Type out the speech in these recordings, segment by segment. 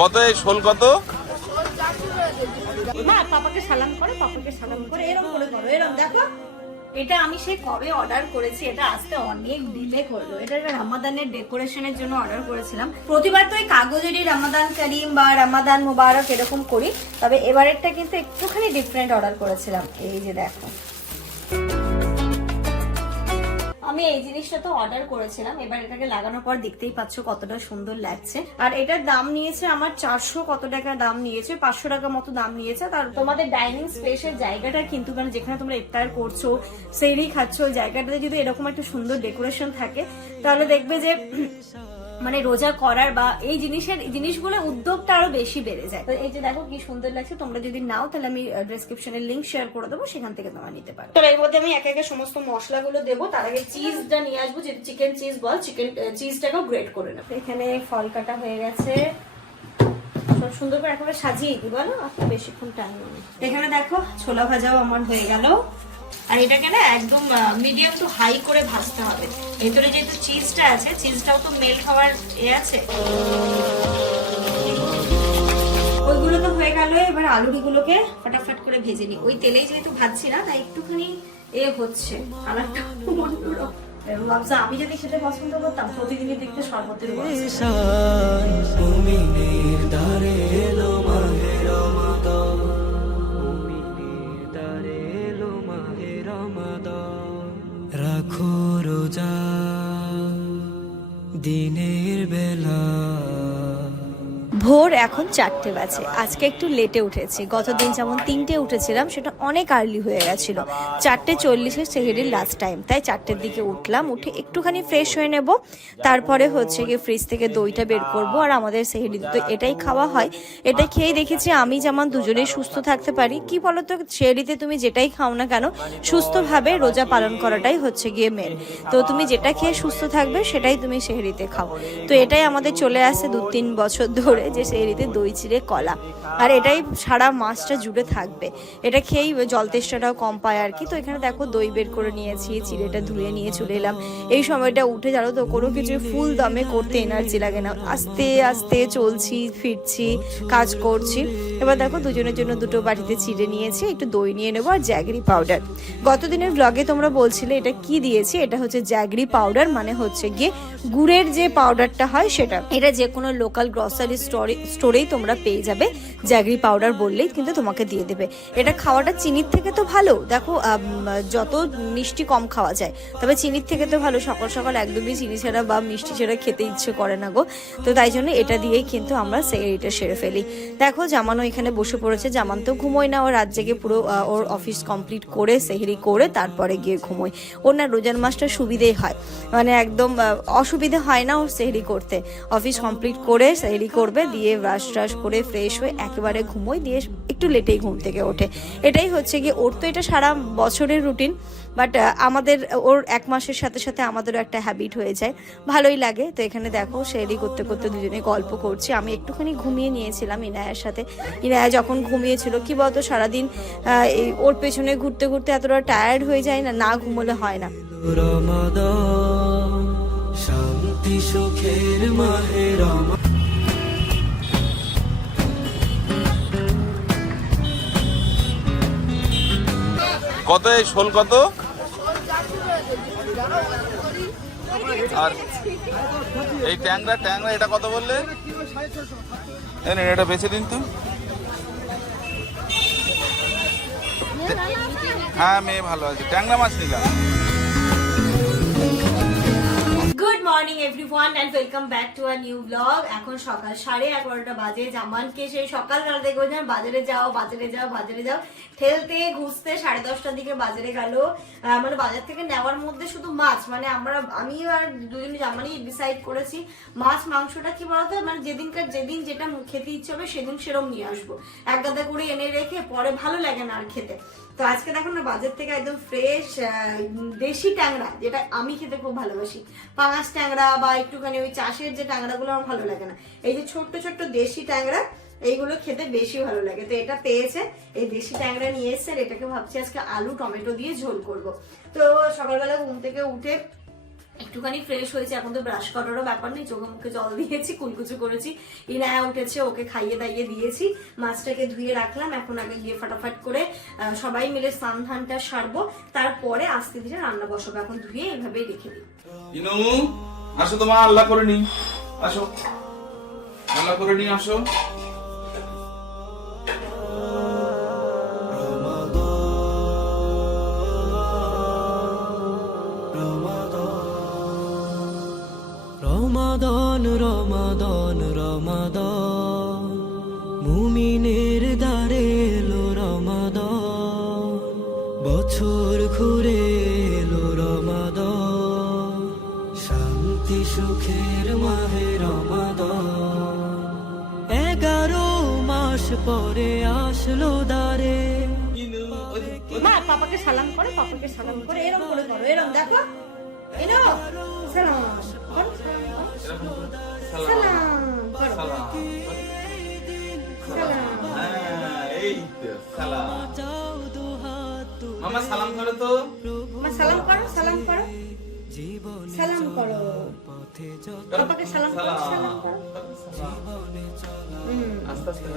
কত এই শোল কত? সালাম করে এটা আমি কবে অর্ডার করেছি, এটা অনেক এটা রামাদানের ডেকোরেশনের জন্য অর্ডার করেছিলাম। প্রতিবার তো ওই কাগজেরই রামাদান বা রামাদান মুবারক এরকম করি, তবে এবারেরটা কিন্তু একটুখানি ডিফারেন্ট অর্ডার করেছিলাম। এই যে দেখো। আমি এই জিনিসটা তো অর্ডার করেছিলাম, এবার এটাকে লাগানোর পর দেখতেই পাচ্ছ কতটা সুন্দর লাগছে। আর এটার দাম নিয়েছে, আমার চারশো কত টাকা দাম নিয়েছে, পাঁচশো টাকা মতো দাম নিয়েছে, তার তোমাদের ডাইনিং স্পেসের জায়গাটা কিন্তু মানে যেখানে তোমরা ইফতার করছ সেইরি খাচ্ছ, ওই জায়গাটাতে যদি এরকম একটা সুন্দর ডেকোরেশন থাকে, তাহলে দেখবে যে মানে রোজা করার বা এই জিনিসের জিনিসগুলো উদ্যোগটা আরও বেশি বেড়ে যায়। তো এই যে দেখো কি সুন্দর লাগছে তোমরা যদি নাও তাহলে আমি ডেসক্রিপশনে লিংক শেয়ার করে দেবো সেখান থেকে তোমরা নিতে পারো। তো এর মধ্যে আমি একে একে সমস্ত মশলাগুলো দেবো তার আগে চিজটা নিয়ে আসব যে চিকেন চিজ বল চিকেন চিজটাকেও গ্রেট করে নেব। এখানে ফল কাটা হয়ে গেছে। সব সুন্দর করে একেবারে সাজিয়ে দিই বলো? আর তো বেশিক্ষণ টাইম এখানে দেখো ছোলা ভাজাও আমার হয়ে গেল। আর এটাকে না একদম মিডিয়াম টু হাই করে ভাজতে হবে। ভেতরে যেহেতু চিজটা আছে চিজটাও তো মেল্ট হওয়ার এ আছে। ওইগুলো তো হয়ে গেল এবার আলুরিগুলোকে ফটাফট করে ভেজে নিই। ওই তেলেই যেহেতু ভাজছি না তাই একটুখানি এ হচ্ছে কালারটা ভাবছি আমি যদি খেতে পছন্দ করতাম প্রতিদিনই দেখতে শরবতের রাখো রোজা দিনের বেলা। ভোর এখন চারটে বাজে। আজকে একটু লেটে উঠেছি। গত দিন যেমন তিনটে উঠেছিলাম, সেটা অনেক আর্লি হয়ে গেছিল। চারটে চল্লিশে সেহেরির লাস্ট টাইম তাই চারটের দিকে উঠলাম, উঠে একটুখানি ফ্রেশ হয়ে নেব। তারপরে হচ্ছে গিয়ে ফ্রিজ থেকে দইটা বের করব। আর আমাদের সেহেরিতে তো এটাই খাওয়া হয়। এটা খেয়েই দেখেছি আমি যেমন দুজনেই সুস্থ থাকতে পারি। কি বলতো, সেহেরিতে তুমি যেটাই খাও না কেন, সুস্থভাবে রোজা পালন করাটাই হচ্ছে গিয়ে মেন তো তুমি যেটা খেয়ে সুস্থ থাকবে, সেটাই তুমি সেহেরিতে খাও। তো এটাই আমাদের চলে আসছে দু তিন বছর ধরে। যে সেহেরিতে দই চিড়ে কলা। আর এটাই সারা মাসটা জুড়ে থাকবে। এটা খেয়েই জল তেষ্টাটাও কম পায় আর কি। তো এখানে দেখো দই বের করে নিয়েছি, চিড়েটা ধুয়ে নিয়ে চলে এলাম। এই সময়টা উঠে জানো তো, কোনো কিছু ফুল দমে করতে এনার্জি লাগে না। আস্তে আস্তে চলছি, ফিরছি, কাজ করছি। এবার দেখো দুজনের জন্য দুটো বাটিতে চিড়ে নিয়েছি, একটু দই নিয়ে নেব আর জ্যাগরি পাউডার। গতদিনের ব্লগে তোমরা বলছিলে এটা কি দিয়েছি? এটা হচ্ছে জ্যাগরি পাউডার মানে হচ্ছে গিয়ে গুড়ের যে পাউডারটা হয় সেটা। এটা যে কোনো লোকাল গ্রসারি স্টোরে স্টোরেই তোমরা পেয়ে যাবে। জ্যাগরি পাউডার বললেই কিন্তু তোমাকে দিয়ে দেবে। এটা খাওয়াটা চিনির থেকে তো ভালো। দেখো যত মিষ্টি কম খাওয়া যায়, তবে চিনির থেকে তো ভালো। সকাল সকাল একদমই চিনি ছাড়া বা মিষ্টি ছাড়া খেতে ইচ্ছে করে না গো। তো তাই জন্য এটা দিয়েই কিন্তু আমরা সেরিটা সেরে ফেলি। দেখো জামানো এখানে বসে পড়েছে। জামান তো ঘুমোয় না। ও রাত জেগে পুরো ওর অফিস কমপ্লিট করে, সেহরি করে তারপরে গিয়ে ঘুমোয়। ওর না রোজার মাসটা সুবিধেই হয়। মানে একদম অসুবিধে হয় না ওর সেহরি করতে। অফিস কমপ্লিট করে সেহেরি করবে দিয়ে ব্রাশ ট্রাশ করে ফ্রেশ হয়ে একেবারে ঘুমোয়, দিয়ে একটু লেটেই ঘুম থেকে ওঠে। এটাই হচ্ছে গিয়ে, ওর তো এটা সারা বছরের রুটিন বাট আমাদের, ওর এক মাসের সাথে সাথে আমাদেরও একটা হ্যাবিট হয়ে যায়। ভালোই লাগে। তো এখানে দেখো সেরি করতে করতে দুজনে গল্প করছি। আমি একটুখানি ঘুমিয়ে নিয়েছিলাম ইনায়ার সাথে। ইনায়া যখন ঘুমিয়েছিল, কি বলতো, সারাদিন ওর পেছনে ঘুরতে ঘুরতে এতটা টায়ার্ড হয়ে যায় না না ঘুমোলে হয় না। শান্তি সুখের মাহে কত এই শোল কত? আর এই ট্যাংরা ট্যাংরা, এটা কত বললে? এটা বেছে দিন তো। হ্যাঁ মেয়ে ভালো আছে। ট্যাংরা মাছ নিলাম। Good morning everyone and welcome back to a new blog এখন সকাল সাড়ে এগারোটা বাজে, জামানকে সেই সকালবেলা থেকে বলছিলাম বাজারে যাও বাজারে যাও বাজারে যাও। ঠেলতে, ঘুষতে সাড়ে দশটার দিকে বাজারে গেল। মানে বাজার থেকে নেওয়ার মধ্যে শুধু মাছ মানে আমরা, আমি আর দুজন জামানি ডিসাইড করেছি, মাছ, মাংসটা কি বলতো মানে যেদিনকার যেদিন যেটা খেতে ইচ্ছে হবে, সেদিন সেরম নিয়ে আসব। এক গাদা করে এনে রেখে পরে ভালো লাগে না আর খেতে। তো আজকে দেখো না বাজার থেকে একদম ফ্রেশ দেশি ট্যাংরা, যেটা আমি খেতে খুব ভালোবাসি। পাঁচ ট্যাংরা বা একটুখানি ওই চাষের যে ট্যাংরাগুলো আমার ভালো লাগে না। এই যে ছোট্ট ছোট্ট দেশি ট্যাংরা, এইগুলো খেতে বেশি ভালো লাগে। তো এটা পেয়েছে, এই দেশি ট্যাংরা নিয়ে এসছে আর এটাকে ভাবছি আজকে আলু, টমেটো দিয়ে ঝোল করব। তো সকালবেলা ঘুম থেকে উঠে একটুখানি ফ্রেশ হয়েছে, এখন তো ব্রাশ করারও ব্যাপার নেই, চোখে মুখে জল দিয়েছি, কুলকুচু করেছি, ইনায়া উঠেছে, ওকে খাইয়ে দাইয়ে দিয়েছি, মাছটাকে ধুয়ে রাখলাম, এখন আগে গিয়ে ফাটাফাট করে সবাই মিলে স্নান ধানটা সারবো, তারপরে আস্তে ধীরে রান্না বসাবো, এখন ধুয়ে এইভাবেই রেখে দিই। ইনু, আসো তোমার আল্লাহ করে নি আসো। আল্লাহ করে নি আসো। রমাদন রমাদন মুমিনের দ্বারে এলো রমাদন বছর ঘুরে এলো রমাদন শান্তি সুখের মাহে রমাদন। এগারো মাস পরে আসলো দ্বারে। মা পাপাকে সালাম করে পাপাকে সালাম করে এরকম করে করো এরকম দেখো। এনো সালাম হ্যাঁ, মামা সালাম করো তো। সালাম করো সালাম করো। সালাম করো। পাপাকে সালাম করো সালাম করো। আস্তে আস্তে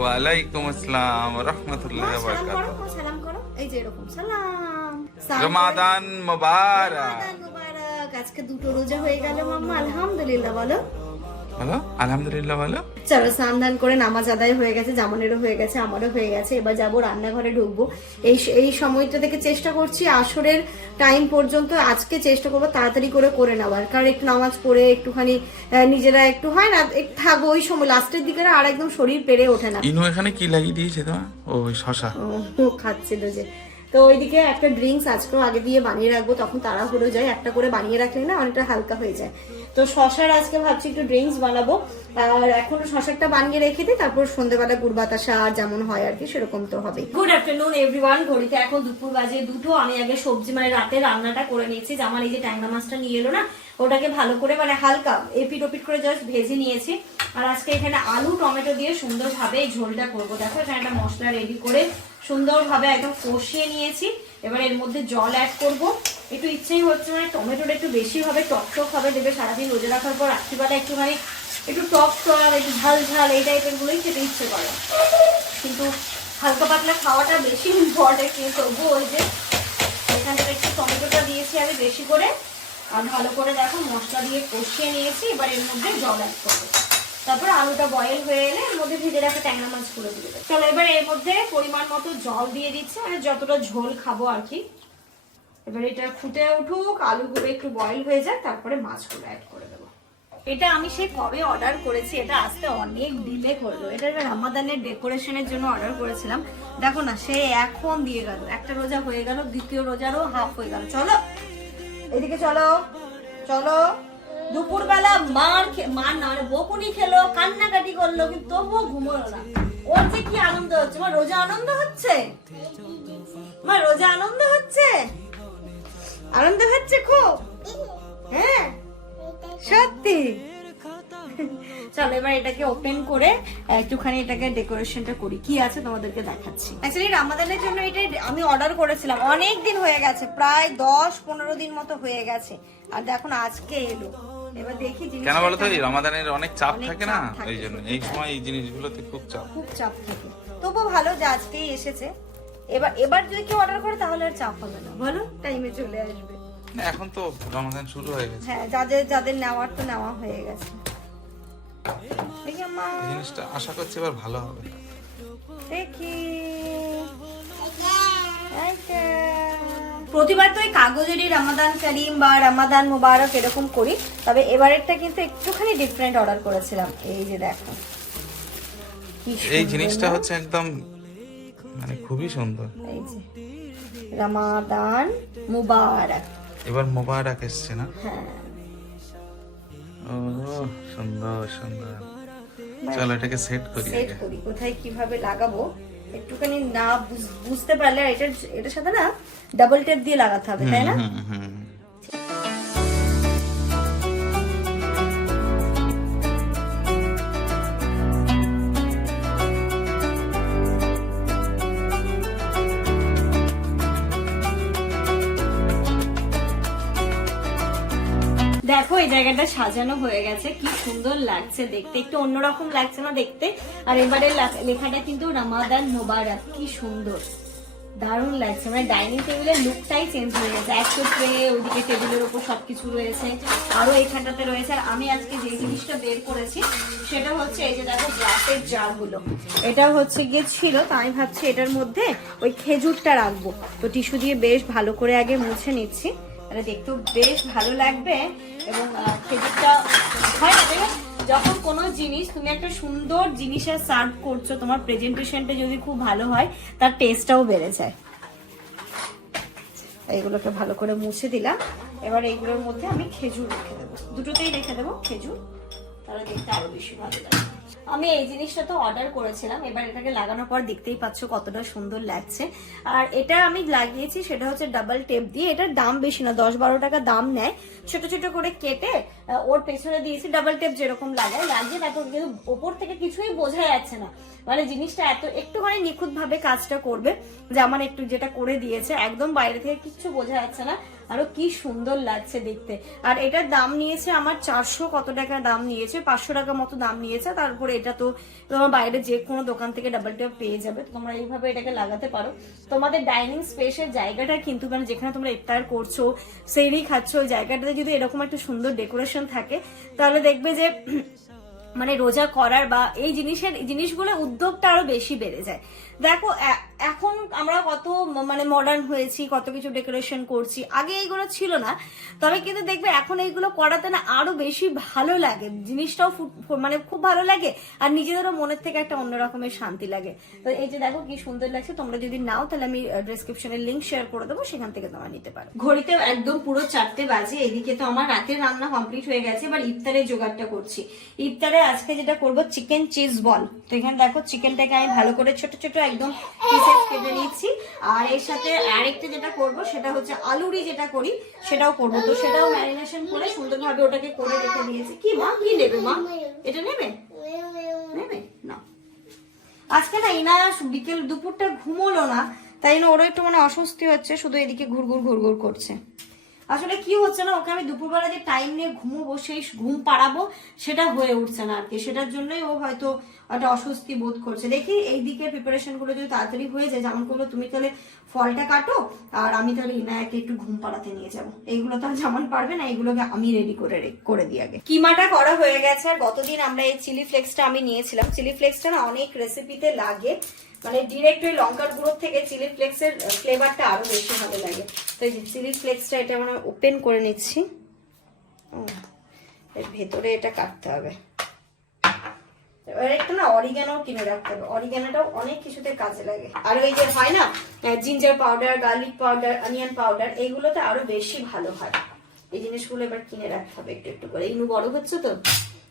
ওয়ালাইকুম আসসালাম রহমতুল্লাহ রমাদান মুবারক। আজকে দুটো রোজা হয়ে গেল মাম্মা আলহামদুলিল্লাহ বলো। বলো আলহামদুলিল্লাহ বলো চলো স্নান দান করে নামাজ আদায় হয়ে গেছে জামানেরও হয়ে গেছে আমারও হয়ে গেছে। এবার যাব রান্নাঘরে ঢুকবো। এই এই সময়টা থেকে চেষ্টা করছি আসরের টাইম পর্যন্ত আজকে চেষ্টা করব তাড়াতাড়ি করে করে নেওয়ার। কারণ একটু নামাজ পড়ে একটুখানি নিজেরা একটু হয় না একটু থাকব ওই সময়। লাস্টের দিকে আর একদম শরীর পেরে ওঠে না। ইনু এখানে কি লাগিয়ে দিয়েছে তোমার? ও ওই শশা। ও খাচ্ছিল যে। তো ওইদিকে একটা ড্রিঙ্কস আজকেও আগে দিয়ে বানিয়ে রাখব, তখন তাড়াহুড়ো যায়। একটা করে বানিয়ে রাখলে না অনেকটা হালকা হয়ে যায়। তো শশার আজকে ভাবছি একটু ড্রিঙ্কস বানাবো। আর এখন শশারটা বানিয়ে রেখে দিই, তারপর সন্ধ্যেবেলা গুড় বাতাসা যেমন হয় আর কি, সেরকম তো হবে গুড আফটারনুন এভরিওয়ান ঘড়িতে এখন দুপুর বাজে দুটো। আমি আগে সবজি মানে রাতে রান্নাটা করে নিয়েছি। যে আমার এই যে ট্যাংরা মাছটা নিয়ে এলো না ওটাকে ভালো করে মানে হালকা এপিট ওপিট করে জাস্ট ভেজে নিয়েছি। আর আজকে এখানে আলু, টমেটো দিয়ে সুন্দরভাবে এই ঝোলটা করব। দেখো, এখানে একটা মশলা রেডি করে সুন্দরভাবে একদম কষিয়ে নিয়েছি। এবার এর মধ্যে জল অ্যাড করব। একটু ইচ্ছেই হচ্ছে মানে টমেটোটা একটু বেশি হবে, টক টক হবে, দেবে সারাদিন রোজে রাখার পর রাত্রিবেলা মানে একটু টক টক, একটু ঝাল ঝাল, এই টাইপের গুলোই খেতে ইচ্ছে করে। কিন্তু হালকা পাতলা খাওয়াটা বেশি ইম্পর্টেন্ট কিন্তু তবুও ওই যে এখান থেকে একটু টমেটোটা দিয়েছি আমি বেশি করে। আর ভালো করে দেখো, মশলা দিয়ে কষিয়ে নিয়েছি, এবার এর মধ্যে জল অ্যাড করব। তারপর আলুটা বয়েল হয়ে এলে এর মধ্যে ভেজে রাখা ট্যাংরা মাছগুলো দিয়ে দেবো। চলো, এবার এর মধ্যে পরিমাণ মতো জল দিয়ে দিচ্ছি মানে যতটা ঝোল খাব আর কি। এবার এটা ফুটে উঠুক, আলুগুলো একটু বয়েল হয়ে যাক, তারপরে মাছগুলো অ্যাড করে দেবো। এটা আমি সেই কবে অর্ডার করেছি, এটা আসতে অনেক ডিলে করল। এটা রামাদানের ডেকোরেশনের জন্য অর্ডার করেছিলাম। দেখো না, সে এখন দিয়ে গেল। একটা রোজা হয়ে গেল, দ্বিতীয় রোজারও হাফ হয়ে গেল। চলো এদিকে চলো চলো। দুপুরবেলা মার মার না মানে বকুনি খেলো, কান্নাকাটি করল, কিন্তু তবুও ঘুমোলো না। ওর যে কি আনন্দ হচ্ছে? মা রোজা আনন্দ হচ্ছে? মা রোজা আনন্দ হচ্ছে? আনন্দ হচ্ছে খুব? হ্যাঁ? সত্যি। চলো এবার এটাকে ওপেন করে একটুখানি এটাকে ডেকোরেশনটা করি। কি আছে তোমাদেরকে দেখাচ্ছি। অ্যাকচুয়ালি রামাদানের জন্য এটা আমি অর্ডার করেছিলাম। অনেক দিন হয়ে গেছে প্রায় দশ পনেরো দিন মতো হয়ে গেছে। আর দেখুন আজকে এলো। এবার দেখি কেন বলো তো রমাদানের অনেক চাপ থাকে না? এই জন্য এই সময় এই জিনিসগুলোতে খুব চাপ। খুব চাপ থাকে। তবু ভালো যে আজকেই এসেছে। এবার এবার যদি কেউ অর্ডার করে তাহলে আর চাপ হবে না। বলো টাইমে চলে আসবে। এখন তো রমাদান শুরু হয়ে গেছে। হ্যাঁ যাদের যাদের নেওয়ার তো নেওয়া হয়ে গেছে। জিনিসটা আশা করছি এবার ভালো হবে। দেখি। প্রতিবার তো ওই কাগজেরই রামাদান করিম বা রামাদান মুবারক এরকম করি তবে এবারেরটা কিন্তু একটুখানি ডিফারেন্ট অর্ডার করেছিলাম। এই যে দেখো। এই জিনিসটা হচ্ছে একদম মানে খুবই সুন্দর। এই যে। রামাদান মুবারক। এবার মোবারক এসছে না? হ্যাঁ। সুন্দর সুন্দর। চলো এটাকে সেট করি সেট করি কোথায় কীভাবে লাগাবো একটুখানি না বুঝ- বুঝতে পারলে এটা এটা এটার সাথে না ডাবল টেপ দিয়ে লাগাতে হবে তাই না? হুম হুম। এই জায়গাটা সাজানো হয়ে গেছে। কি সুন্দর লাগছে দেখতে। একটু অন্যরকম লাগছে না দেখতে। আর এবারে লেখাটা কিন্তু রামাদান মোবারক। কি সুন্দর। দারুণ লাগছে। মানে ডাইনিং টেবিলের লুকটাই চেঞ্জ হয়ে গেছে। একটা ট্রে ওইদিকে টেবিলের উপর সবকিছু রয়েছে। আরও এইখানটাতে রয়েছে। আর আমি আজকে যে জিনিসটা বের করেছি, সেটা হচ্ছে এই যে দেখো গ্লাসের জারগুলো। এটা হচ্ছে গিয়ে ছিল, তো আমি ভাবছি এটার মধ্যে ওই খেজুরটা রাখব। তো টিস্যু দিয়ে বেশ ভালো করে আগে মুছে নিচ্ছি। তাহলে দেখতেও বেশ ভালো লাগবে এবং খেজুরটা হয় না যখন কোনো জিনিস তুমি একটা সুন্দর জিনিসের সার্ভ করছ, তোমার প্রেজেন্টেশনটা যদি খুব ভালো হয়, তার টেস্টটাও বেড়ে যায়। এইগুলোকে ভালো করে মুছে দিলাম। এবার এইগুলোর মধ্যে আমি খেজুর রেখে দেবো। দুটোতেই রেখে দেবো খেজুর। তাহলে দেখতে আরও বেশি ভালো লাগে। আমি এই জিনিসটা তো অর্ডার করেছিলাম, এবার এটাকে লাগানোর পর দেখতেই পাচ্ছ কতটা সুন্দর লাগছে। আর এটা আমি লাগিয়েছি, সেটা হচ্ছে ডাবল টেপ দিয়ে। এটার দাম বেশি না, দশ বারো টাকা দাম নেয়। ছোট ছোট করে কেটে ওর পেছনে দিয়েছি ডাবল টেপ যেরকম লাগায় লাগিয়ে দেখো কিন্তু ওপর থেকে কিছুই বোঝা যাচ্ছে না। মানে জিনিসটা এত, একটুখানি নিখুঁত ভাবে কাজটা করবে যে আমার একটু যেটা করে দিয়েছে, একদম বাইরে থেকে কিচ্ছু বোঝা যাচ্ছে না। আরও কি সুন্দর লাগছে দেখতে। আর এটার দাম নিয়েছে আমার চারশো কত টাকা দাম নিয়েছে, পাঁচশো টাকা মতো দাম নিয়েছে, তারপরে এটা তো তোমার বাইরে যে কোনো দোকান থেকে ডাবল টেপ পেয়ে যাবে তোমরা এইভাবে এটাকে লাগাতে পারো। তোমাদের ডাইনিং স্পেসের জায়গাটা কিন্তু মানে যেখানে তোমরা ইফতার করছ সেইরি খাচ্ছ, ওই জায়গাটাতে যদি এরকম একটা সুন্দর ডেকোরেশন থাকে, তাহলে দেখবে যে মানে রোজা করার বা এই জিনিসের জিনিসগুলো উদ্যোগটা আরও বেশি বেড়ে যায়। দেখো এখন আমরা কত মানে মডার্ন হয়েছি, কত কিছু ডেকোরেশন করছি। আগে এইগুলো ছিল না, তবে কিন্তু দেখবে এখন এইগুলো করাতে না আরও বেশি ভালো লাগে। জিনিসটাও মানে খুব ভালো লাগে, আর নিজেদেরও মনের থেকে একটা অন্য রকমের শান্তি লাগে। তো এই যে দেখো কি সুন্দর লাগছে, তোমরা যদি নাও তাহলে আমি ডেসক্রিপশনে লিংক শেয়ার করে দেবো, সেখান থেকে তোমরা নিতে পারো। ঘড়িতে একদম পুরো চারটে বাজে, এদিকে তো আমার রাতের রান্না কমপ্লিট হয়ে গেছে, এবার ইফতারের জোগাড়টা করছি। ইফতারে আজকে যেটা করব চিকেন চিজ বল তো এখানে দেখো চিকেনটাকে আমি ভালো করে ছোট ছোট একদম পিসেস কেটে নিচ্ছি। আর এর সাথে আরেকটা যেটা করব, সেটা হচ্ছে যেটা করি, সেটাও তো সেটাও ম্যারিনেশন করে সুন্দরভাবে ওটাকে করে রেখে দিয়েছি। কি মা? কি নেবে মা? এটা নেবে? নেবে? না। আজকে না ইনা বিকেল দুপুরটা ঘুমোলো না, তাই জন্য ওরও একটু মানে অস্বস্তি হচ্ছে, শুধু এদিকে ঘুরঘুর ঘুরঘুর করছে। আসলে কি হচ্ছে না, ওকে আমি দুপুরবেলা যে টাইম নিয়ে ঘুমোবো, সেই ঘুম পাড়াবো, সেটা হয়ে উঠছে না আর কি সেটার জন্যই ও হয়তো একটা অস্বস্তি বোধ করছে। দেখি এই দিকের প্রিপারেশনগুলো যদি তাড়াতাড়ি হয়ে যায়, যেমন করল, তুমি তাহলে ফলটা কাটো, আর আমি তাহলে ইনায়াকে একটু ঘুম পাড়াতে নিয়ে যাব। এইগুলো তো আর যেমন পারবে না এগুলোকে আমি রেডি করে করে দিই আগে। কিমাটা করা হয়ে গেছে, আর গতদিন আমরা এই চিলি ফ্লেক্সটা আমি নিয়েছিলাম। চিলি ফ্লেক্সটা না অনেক রেসিপিতে লাগে। মানে ডিরেক্ট ওই লঙ্কার গুঁড়োর থেকে চিলি ফ্লেক্সের ফ্লেভারটা আরও বেশি ভালো লাগে। তো চিলি ফ্লেক্সটা এটা আমরা ওপেন করে নিচ্ছি। এর ভেতরে এটা কাটতে হবে। এবার একটু না অরিগ্যানো কিনে রাখতে হবে। অরিগ্যানোটাও অনেক কিছুতে কাজে লাগে। আর ওই যে হয় না ginger powder garlic powder onion powder এইগুলোতে আরও বেশি ভালো হয়। এই জিনিসগুলো এবার কিনে রাখতে হবে একটু একটু করে। ইনু বড় হচ্ছে তো।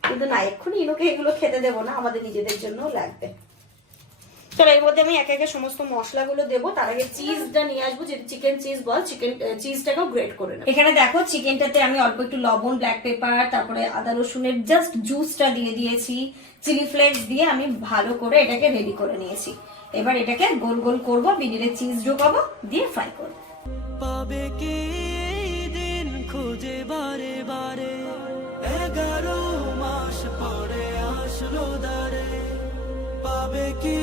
কিন্তু না, এক্ষুনি ইনুকে এগুলো খেতে দেবো না, আমাদের নিজেদের জন্যও লাগবে। চলো এর মধ্যে আমি একে একে সমস্ত মশলাগুলো দেবো। তার আগে চিজটা নিয়ে আসব যে চিকেন চিজ বল চিকেন চিজটাকেও গ্রেট করে নেব। এখানে দেখো চিকেনটাতে আমি অল্প একটু লবণ ব্ল্যাক পেপার তারপরে আদা রসুনের জাস্ট জুসটা দিয়ে দিয়েছি। চিলি ফ্লেক্স দিয়ে আমি ভালো করে এটাকে রেডি করে নিয়েছি। এবার এটাকে গোল গোল করব বিনিলে চিজ ঢোকাবো দিয়ে ফ্রাই করব। পাবে কি দিন খুঁজে বারে বারে? এগারো মাস পরে আসলো দারে পাবে কি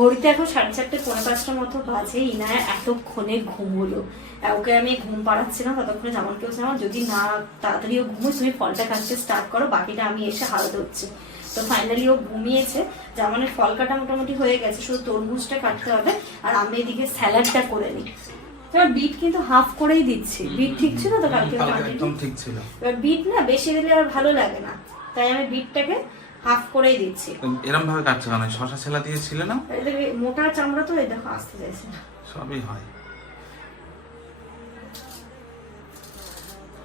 ঘড়িতে এখন সাড়ে চারটে পৌনে পাঁচটার মতো বাজে। ইনায় এতক্ষণে ঘুম হলো ওকে আমি ঘুম পাড়াচ্ছিলাম ততক্ষণে যেমন কেউ ছিলাম যদি না তাড়াতাড়ি ও ঘুমোস তুমি ফলটা কাটতে স্টার্ট করো বাকিটা আমি এসে হাল হচ্ছে। তো ফাইনালি ও ঘুমিয়েছে। জামানের ফল কাটা মোটামুটি হয়ে গেছে শুধু তরমুজটা কাটতে হবে আর আমি এদিকে স্যালাডটা করে নিই। এবার বিট কিন্তু হাফ করেই দিচ্ছি। বিট ঠিক ছিল তো কালকে একদম ঠিক ছিল। এবার বিট না বেশি দিলে আর ভালো লাগে না। তাই আমি বিটটাকে হাফ করেই দিচ্ছি। এরম ভাবে কাটছে কেন? শশা ছেলা দিয়েছিলে না? মোটা চামড়া তো এই দেখো আসতে চাইছে না। সবই হয়।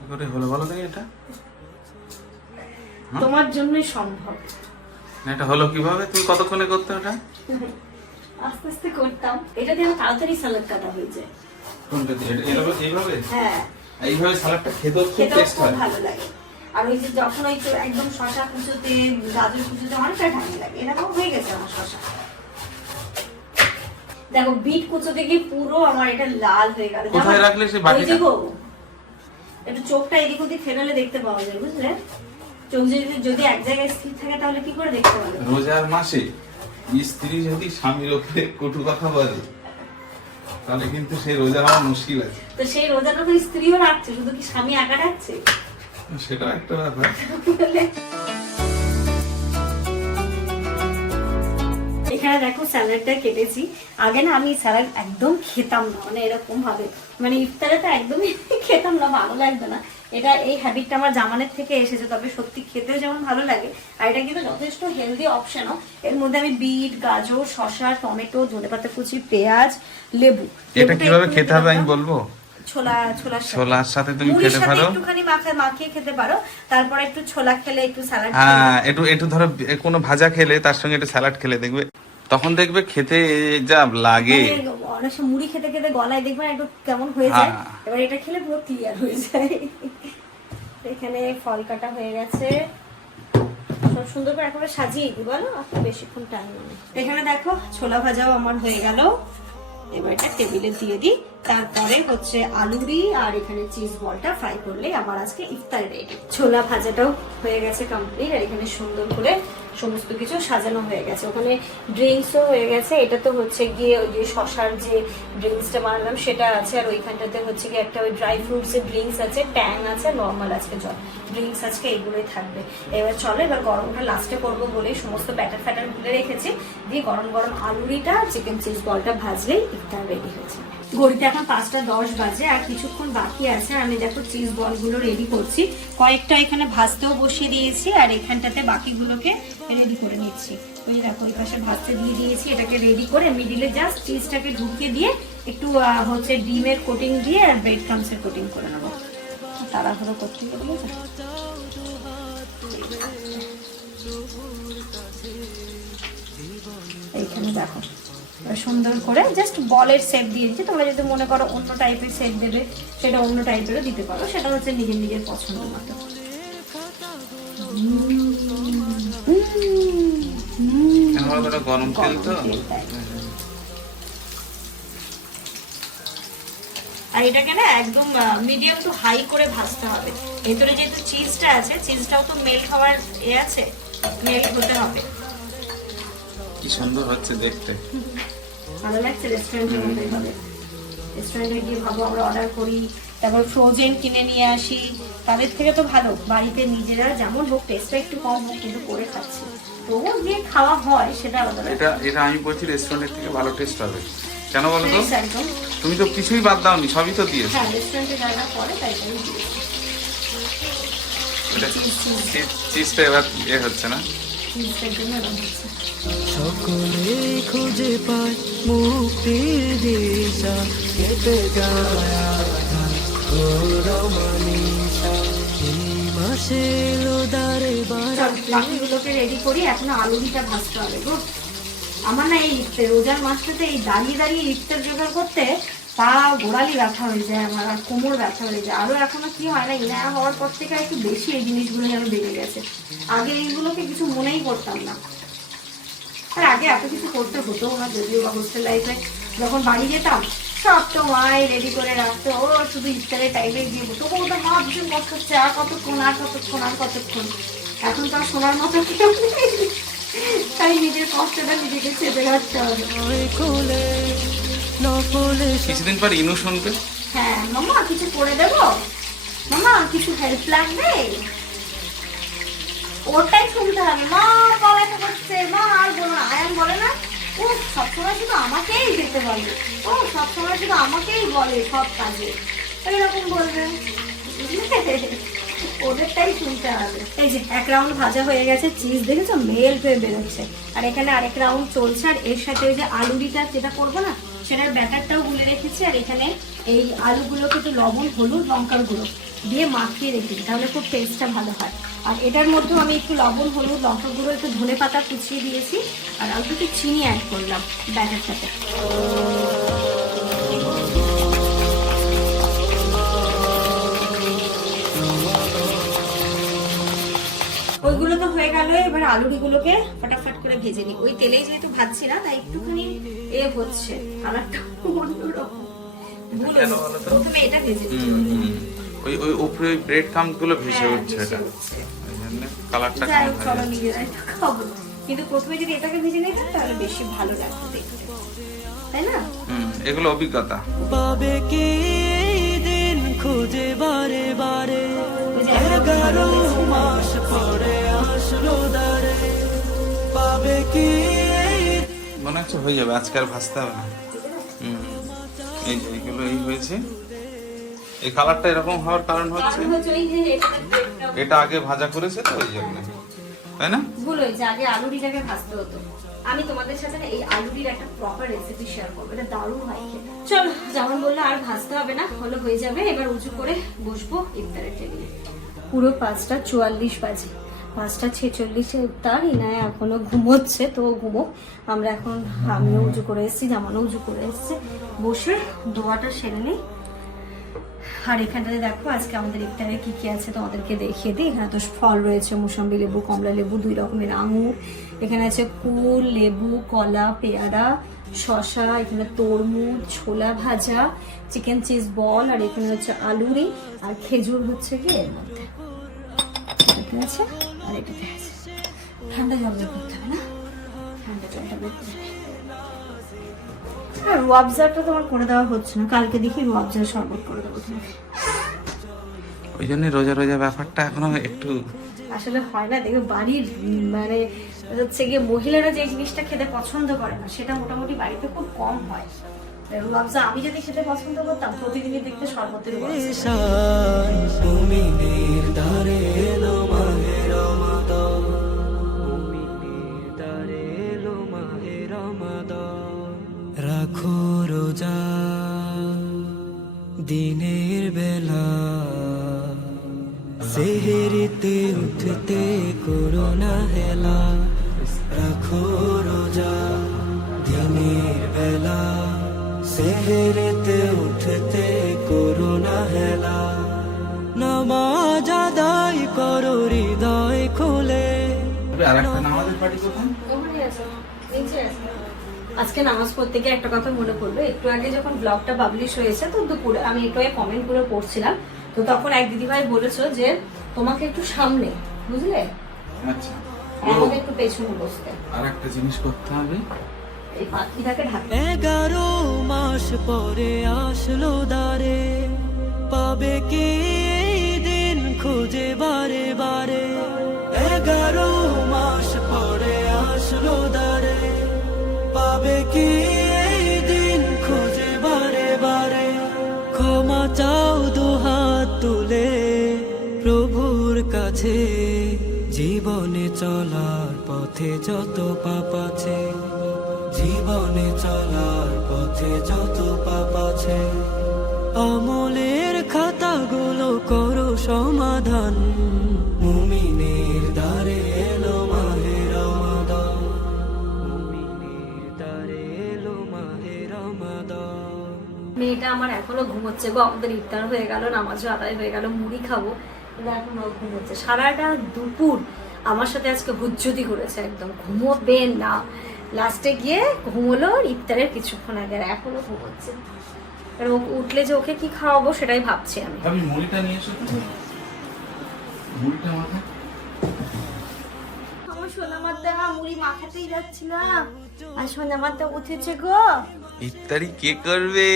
করে হলো বলো দেখি এটা? তোমার জন্যই সম্ভব। এটা হলো কীভাবে? তুমি কতক্ষণে করতে ওটা? আস্তে আস্তে করতাম। এটা দিয়ে তাড়াতাড়ি স্যালাড কাটা হয়ে যায়। কোনটা দিয়ে? এইভাবে এইভাবে? হ্যাঁ। এইভাবে সালাডটা খেতেও খুব টেস্ট হয়। ভালো লাগে। আর ওই যে যখন ওই তো একদম শশা কুচোতে গাজর কুচোতে অনেকটা টাইম লাগে। এরকম হয়ে গেছে আমার শশা। দেখো বিট কুচোতে গিয়ে পুরো আমার এটা লাল হয়ে গেল। কোথায় রাখলে বাটিটা? ওই একটু চোখটা এদিক ওদিক ফেরালে দেখতে পাওয়া যায় বুঝলে? চোখ যদি যদি এক জায়গায় স্থির থাকে তাহলে কি করে দেখতে পাবে? রোজার মাসে স্ত্রী যদি স্বামীর ওপরে কটু কথা বলে তাহলে কিন্তু সেই রোজা হওয়া মুশকিল আছে। তো সেই রোজার উপর স্ত্রীও রাখছে শুধু কি স্বামী একা রাখছে? সেটাও একটা ব্যাপার। এখানে দেখো স্যালাডটা কেটেছি। আগে না আমি স্যালাড একদম খেতাম না মানে এরকম ভাবে। মানে ইফতারে তো একদমই খেতাম না ভালো লাগতো না। এটা এই হ্যাবিটটা আমার জামানের থেকে এসেছে তবে সত্যি খেতেও যেমন ভালো লাগে। আর এটা কিন্তু যথেষ্ট হেলদি অপশনও এর মধ্যে আমি বিট গাজর শসা টমেটো ধনেপাতা কুচি পেঁয়াজ লেবু। এটা কীভাবে খেতে হবে আমি বলব? ছোলা ছোলার সাথে। ছোলার সাথে তুমি খেতে পারো। একটুখানি মাখা মাখিয়ে খেতে পারো। তারপরে একটু ছোলা খেলে একটু স্যালাড হ্যাঁ একটু একটু ধরো কোনো ভাজা খেলে তার সঙ্গে একটু স্যালাড খেলে দেখবে। তখন দেখবে খেতে যা লাগে। অনেক সময় মুড়ি খেতে খেতে গলায় দেখবেন একটু কেমন হয়ে যায়। হ্যাঁ। এবার এটা খেলে পুরো ক্লিয়ার হয়ে যায়। এখানে ফল কাটা হয়ে গেছে। সব সুন্দর করে একেবারে সাজিয়ে দিই বলো? আর বেশিক্ষণ টাইম এখানে দেখো ছোলা ভাজাও আমার হয়ে গেল। এবার এটা টেবিলে দিয়ে দিই। তারপরে হচ্ছে আলুরি আর এখানে চিজ বলটা ফ্রাই করলে আমার আজকে ইফতার রেডি ছোলা ভাজাটাও হয়ে গেছে কমপ্লিট আর এখানে সুন্দর করে সমস্ত কিছু সাজানো হয়ে গেছে। ওখানে ড্রিঙ্কসও হয়ে গেছে। এটা তো হচ্ছে গিয়ে ওই যে শশার যে ড্রিঙ্কসটা বানালাম, সেটা আছে। আর ওইখানটাতে হচ্ছে গিয়ে একটা ওই ড্রাই ফ্রুটসের ড্রিঙ্কস আছে ট্যাং আছে নর্মাল আজকে জল ড্রিঙ্কস আজকে এগুলোই থাকবে। এবার চলো, এবার গরমটা লাস্টে করব বলে সমস্ত ব্যাটার ফ্যাটার গুলে রেখেছি। দিয়ে গরম গরম আলুরিটা চিকেন চিজ বলটা ভাজলেই ইফতার রেডি হয়েছে। ঘড়িতে এখন পাঁচটা দশ বাজে আর কিছুক্ষণ বাকি আছে। আমি দেখো চিজ বলগুলো রেডি করছি। কয়েকটা এখানে ভাজতেও বসিয়ে দিয়েছি আর এখানটাতে বাকিগুলোকে রেডি করে নিচ্ছি। ওই দেখো, ওই পাশে ভাজতে দিয়ে দিয়েছি, এটাকে রেডি করে মিডিলে জাস্ট চিজটাকে ঢুকিয়ে দিয়ে একটু হচ্ছে ডিমের কোটিং দিয়ে আর ব্রেড ক্রামসের কোটিং করে নেব। তাড়াহুড়ো করতে বুঝেছ? এইখানে দেখো। সুন্দর করে জাস্ট বলের শেপ দিয়ে দিচ্ছি। তোমরা যদি মনে করো অন্য টাইপের শেপ দেবে সেটা অন্য টাইপেরও দিতে পারো। সেটা হচ্ছে নিজের নিজের পছন্দ মতো। গরম তেল তো। আর এটাকে না একদম মিডিয়াম টু হাই করে ভাজতে হবে। ভেতরে যেহেতু চিজটা আছে চিজটাও তো মেল্ট হওয়ার এ আছে মেল্ট হতে হবে। কি সুন্দর হচ্ছে দেখতে। ভালো লাগছে রেস্টুরেন্টের হবে। রেস্টুরেন্টে গিয়ে ভাবো আমরা অর্ডার করি তারপর ফ্রোজেন কিনে নিয়ে আসি। তাদের থেকে তো ভালো বাড়িতে নিজেরা যেমন হোক টেস্টটা একটু কম হোক কিন্তু করে খাচ্ছি। তবুও যে খাওয়া হয় সেটা আলাদা এটা এটা আমি বলছি রেস্টুরেন্টের থেকে ভালো টেস্ট হবে। কেন বলো তো? তুমি তো কিছুই বাদ দাওনি সবই তো দিয়েছ। হ্যাঁ রেস্টুরেন্টে যারা করে তাই তাই দিয়েছি। চিজটা এবার এ হচ্ছে না? চিজটার জন্য হচ্ছে। সকলে খুঁজে পায় মুক্তির দিশা, কেটে চল, বাকিগুলোকে রেডি করি, এখন আলুটা ভাজতে হবে গো। আমার না এই ইফতার রোজার মাসটাতে এই দাঁড়িয়ে দাঁড়িয়ে ইফতার জোগাড় করতে পা গোড়ালি ব্যথা হয়ে যায় আমার, আর কোমর ব্যথা হয়ে যায়। আরও এখনও কি হয় না, ইনা হওয়ার পর থেকে একটু বেশি এই জিনিসগুলো যেন বেড়ে গেছে। আগে এইগুলোকে কিছু মনেই করতাম না। আর আগে এত কিছু করতে হতো না যদিও বা হোস্টেল লাইফে যখন বাড়ি যেতাম সব তো মাই রেডি করে রাখতো ও শুধু ইফতারের টাইমে দিয়ে তবু ওটা মা ভীষণ কষ্ট হচ্ছে আর কতক্ষণ আর কতক্ষণ আর কতক্ষণ? এখন তো আর শোনার মতো কেউ তাই নিজের কষ্টটা নিজেকে চেপে রাখতে হবে। কিছুদিন পর ইনু শুনবে। হ্যাঁ মামা কিছু করে দেবো? মামা কিছু হেল্প লাগবে? ওটাই শুনতে হবে মা পড়াটা করছে। মা, আর বলো না, আয়ান বলে না? ও সবসময় শুধু আমাকেই যেতে বলে। ও সবসময় শুধু আমাকেই বলে সব কাজে। এরকম বলবেন ওদেরটাই শুনতে হবে। এই যে, এক রাউন্ড ভাজা হয়ে গেছে চিজ দেখেছ? মেল্ট হয়ে বেরোচ্ছে। আর এখানে আরেক রাউন্ড চলছে, আর এর সাথে ওই যে আলুরিটা, যেটা করব না, সেটার ব্যাটারটাও গুলে রেখেছি। আর এখানে এই আলুগুলোকে একটু লবণ, হলুদ, লঙ্কার গুঁড়ো। দিয়ে মাখিয়ে রেখেছি তাহলে খুব টেস্টটা ভালো হয়। আর এটার মধ্যেও আমি একটু লবণ হলুদ লঙ্কা গুঁড়ো একটু ধনে পাতা কুচিয়ে দিয়েছি আর অল্প একটু চিনি অ্যাড করলাম ব্যাটারটাতে ওইগুলো তো হয়ে গেল এবার আলুরিগুলোকে ফটাফট করে ভেজে নিই। ওই তেলেই যেহেতু ভাজছি না তাই একটুখানি এ হচ্ছে। কালারটা অন্যরকম। ভুল? প্রথমে এটা ভেজে। ওই ওই উপরে ওই ব্রেড ক্রাম্পগুলো ভেসে হ্যাঁ, উঠছে এটা। ওই জন্য কালারটা কেমন হয়ে যাচ্ছে। কিন্তু প্রথমে যদি এটাকে ভেজে নিতাম তাহলে বেশি ভালো লাগতো দেখতে। তাই না? হুম, এগুলো অভিজ্ঞতা। পাবে কি দিন খুঁজে বারে বারে? এগারো মাস পরে আসলো দারে পাবে কি মনে হচ্ছে হয়ে যাবে আজকে আর ভাজতে হবে না। হুম। এই যে এগুলো এই হয়েছে। এই কালারটা এরকম হওয়ার কারণ হচ্ছে এটা আগে ভাজা করেছে তো ওই জন্য। তাই না? ভুল হয়েছে আগে আলুরিটাকে ভাজতে হতো। আমি তোমাদের সাথে এই আলুরির একটা প্রপার রেসিপি শেয়ার করব। এটা দারুণ হয় চলো যেমন বললে আর ভাজতে হবে না হলো হয়ে যাবে। এবার উঁচু করে বসবো ইফতারের টেবিলে পুরো পাঁচটা চুয়াল্লিশ বাজে। পাঁচটা ছেচল্লিশে ইফতার ইনায় এখনও ঘুমোচ্ছে তো ও ঘুমোক। আমরা এখন আমিও উঁচু করে এসেছি জামানো উঁচু করে এসেছে। বসে দোয়াটা সেরে নিই। আর এখানটাতে দেখো, আজকে আমাদের ইফতারে কি কি আছে তোমাদেরকে দেখিয়ে দিই। এখানে তো ফল রয়েছে, মুসাম্বি লেবু, কমলা লেবু, দুই রকমের আঙুর। এখানে আছে কুল, লেবু, কলা, পেয়ারা শশা এখানে তরমুজ, ছোলা ভাজা, চিকেন চিজ বল, আর এখানে হচ্ছে আলুরি, আর খেজুর হচ্ছে কি এর মধ্যে। ঠান্ডা জল করতে হবে না? ঠান্ডা জলটা বের করে আর রুয়াবজাটা তোমার করে দেওয়া হচ্ছে না। কালকে দেখি রুয়াবজার শরবত করে দেবো ওই জন্য রোজা রোজা ব্যাপারটা এখনও একটু আসলে হয় না দেখবে বাড়ির মানে হচ্ছে গিয়ে মহিলারা যে জিনিসটা খেতে পছন্দ করে না সেটা মোটামুটি বাড়িতে খুব কম হয়। রুয়াবজা আমি যদি খেতে পছন্দ করতাম প্রতিদিনই দেখতে শরবতের দিনের বেলা সেহেরিতে উঠতে আজকে নামাজ পড়তে গিয়ে একটা কথা মনে পড়ল। একটু আগে যখন ব্লগটা পাবলিশ হয়েছে তো দুপুরে আমি একটু আগে কমেন্ট করে পড়ছিলাম। তো তখন এক দিদিভাই বলেছ যে তোমাকে একটু সামনে বুঝলে? আচ্ছা। আমাকে একটু পেছনে বসতে। আর একটা জিনিস করতে হবে। এই পাখিটাকে এগারো মাস পরে আসলো দারে পাবে কি দিন খুঁজে বারে বারে? তুলে প্রভুর কাছে জীবনে চলার পথে যত পাপ আছে, জীবনে চলার পথে যত পাপ আছে আমলের খাতাগুলো করো সমাধান আমার এখনও ঘুমোচ্ছে গো। আমাদের ইফতার হয়ে গেল নামাজও আদায় হয়ে গেল মুড়ি খাব। কিন্তু এখনও ঘুমোচ্ছে সারাটা দুপুর আমার সাথে আজকে হুজ্জুতি করেছে একদম। ঘুমোবে না। লাস্টে গিয়ে ঘুমোলো ইফতারের কিছুক্ষণ আগে আর এখনও ঘুমোচ্ছে আর ও উঠলে যে ওকে কি খাওয়াবো সেটাই ভাবছি আমি। আমি মুড়িটা নিয়ে এসো মুড়িটা মাথা আমার সোনা মাত্রা মুড়ি মাখাতেই যাচ্ছিলাম। আর সোনা মাত্রা উঠেছে গো। ইফতারি কে করবে?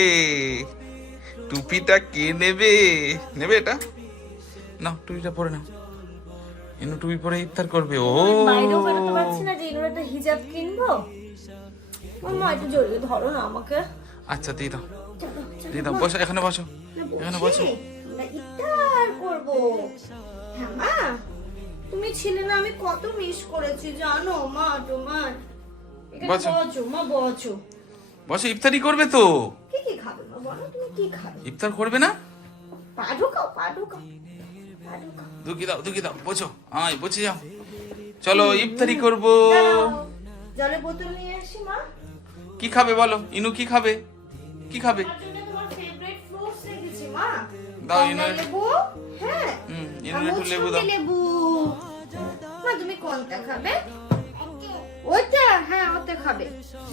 টুপিটা কে নেবে? নেবে এটা? নাও টুপিটা পরে নাও। ইনু টুপি পরে ইফতার করবে। ও! বাইরেও বেরোতে পারছি না যে ইনোর একটা হিজাব কিনবো। মা একটু জড়িয়ে ধরো না আমাকে। আচ্ছা দিয়ে দাও। দিয়ে দাও বসো এখানে বসো। এখানে বসো। ইফতার করব। হ্যাঁ মা। তুমি ছিলে না আমি কত মিস করেছি জানো? মা তোমার। বসো মা বসো। বসো ইফতারি করবে তো। কি কি খাবে মা? বলো তুমি কি খাবে? ইফতার করবে না? পা ঢুকাও পা ঢুকাও। দুকি দাও দুকি দাও। বসো। আয় বসে যাও। চলো ইফতারি করব। জলের বোতল নিয়ে আসি মা। কি খাবে বলো? ইনু কি খাবে? কি খাবে? তার জন্য তোমার ফেভারিট ফ্রুটস রেখেছি মা। দাও, ইনো- লেবু হ্যাঁ? হুম ইনু একটু লেবু দাও। লেবু। মা তুমি কোনটা খাবে? ওইটা? হ্যাঁ ওটা খাবে।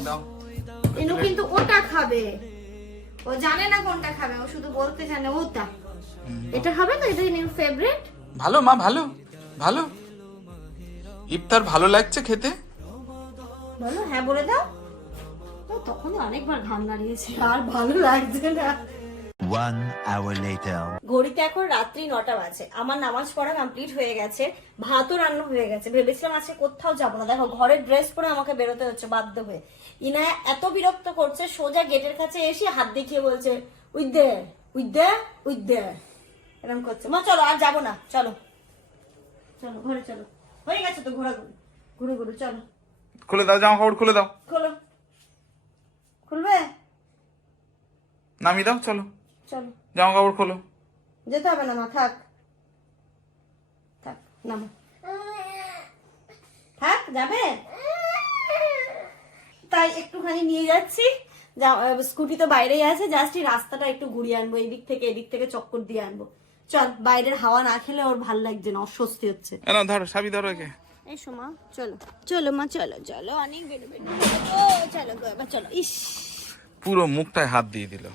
দাও। ইনু কিন্তু ওটা খাবে। ও জানে না কোনটা খাবে ও শুধু বলতে জানে ওটা। এটা হবে না এটা ইনুর ফেভারিট ভালো মা ভালো ভালো। ইফতার ভালো লাগছে খেতে? বলো হ্যাঁ বলে দাও। তখন অনেকবার ঘাম দাঁড়িয়েছে আর ভালো লাগছে না। One hour later. ঘড়িতে এখন রাত্রি নটা বাজে। আমার নামাজ পড়া কমপ্লিট হয়ে গেছে ভাতও রান্না হয়ে গেছে। ভেবেছিলাম আজকে কোথাও যাব না। দেখো ঘরের ড্রেস পরে আমাকে বেরোতে হচ্ছে বাধ্য হয়ে। ইনায়া এত বিরক্ত করছে সোজা গেটের কাছে এসে হাত দেখিয়ে বলছে we they we they we they. এরকম করছে। মা চলো আর যাব না। চলো। চলো ঘরে চলো। হয়ে গেছে তো ঘোরাঘুরি। ঘুরে ঘুরে চলো। খুলে দাও জামা কাপড় খুলে দাও। খোলো। খুলবে? নামিয়ে দাও চলো। চলো। জামা কাপড় খোলো। যেতে হবে না মা থাক। থাক নামো। থাক যাবে? তাই একটুখানি নিয়ে যাচ্ছি। স্কুটি তো বাইরেই আছে জাস্ট এই রাস্তাটা একটু ঘুরিয়ে আনব এদিক থেকে এদিক থেকে চক্কর দিয়ে আনব। চল বাইরের হাওয়া না খেলে ওর ভালো লাগছে না অস্বস্তি হচ্ছে। এ নাও ধরো সাবি ধরো একে। এসো মা চলো। চলো মা চলো চলো অনেক বেরো বেরো ও চলো গো এবার চলো। ইস। পুরো মুখটায় হাত দিয়ে দিল।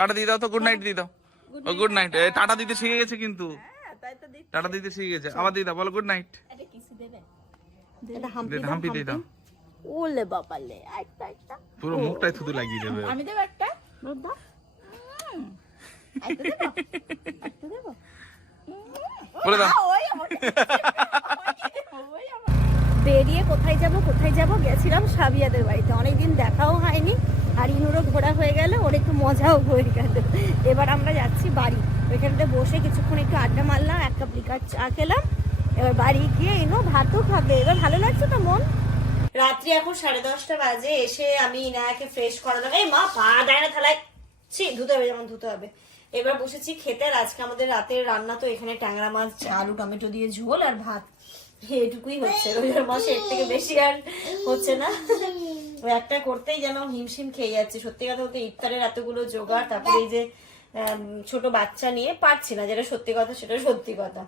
টাটা দিয়ে দাও তো গুড নাইট দিয়ে দাও। ও গুড নাইট টাটা দিতে শিখে গেছে কিন্তু। টাটা দিতে শিখে গেছে। আবার দিয়ে দাও বলো গুড নাইট এটা হাম্পি দিয়ে দাও, ওলে বাবালে একটা একটা। পুরো মুখটায় থুতু লাগিয়ে দেবে। আমি দেবো একটা? দাও বলে দাও। বেরিয়ে কোথায় যাব কোথায় যাব গেছিলাম সাবিয়াদের বাড়িতে। অনেকদিন দেখাও হয়নি, আর ইনুরও ঘোরা হয়ে গেল, ওর একটু মজাও হয়ে গেল। এবার আমরা যাচ্ছি বাড়ি। ওইখানটায় বসে কিছুক্ষণ একটু আড্ডা মারলাম, এক কাপ লিকার চা খেলাম। এবার বাড়ি গিয়ে ইনু ভাতও খাবে। এবার ভালো লাগছে তো মন? রাত্রি এখন সাড়ে দশটা বাজে, এসে আমি ইনায়াকে ফ্রেশ করালাম। এই মা, পা দেয় না থালায়। ছি, ধুতে হবে, যেমন ধুতে হবে। এবার বসেছি খেতে, আর আজকে আমাদের রাতের রান্না তো এখানে ট্যাংরা মাছ, আলু, টমেটো দিয়ে ঝোল আর ভাত। এটুকুই হচ্ছে। রবিবার মাসে এর থেকে বেশি আর হচ্ছে না। একটা করতেই যেন হিমশিম খেয়ে যাচ্ছে। সত্যি কথা বলতে ইফতারের এতগুলো জোগাড়, তারপরে এই যে ছোট বাচ্চা নিয়ে পারছি না যেটা সত্যি কথা, সেটা সত্যি কথা।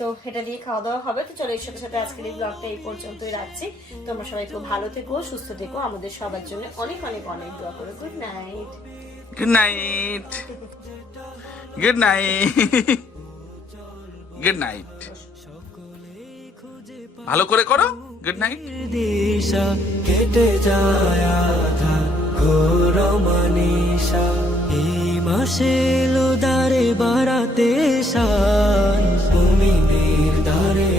তো এটা দিয়ে খাওয়া দাওয়া হবে। তো চলো এর সাথে সাথে আজকের এই ব্লগটা এই পর্যন্তই রাখছি। তোমরা সবাই খুব ভালো থেকো, সুস্থ থেকো। আমাদের সবার জন্য অনেক অনেক অনেক দোয়া করো। Good night good night good night good night ভালো করে করো। গুড নাইট যায় এলো বাড়াতে শান। ভূমিদের দারে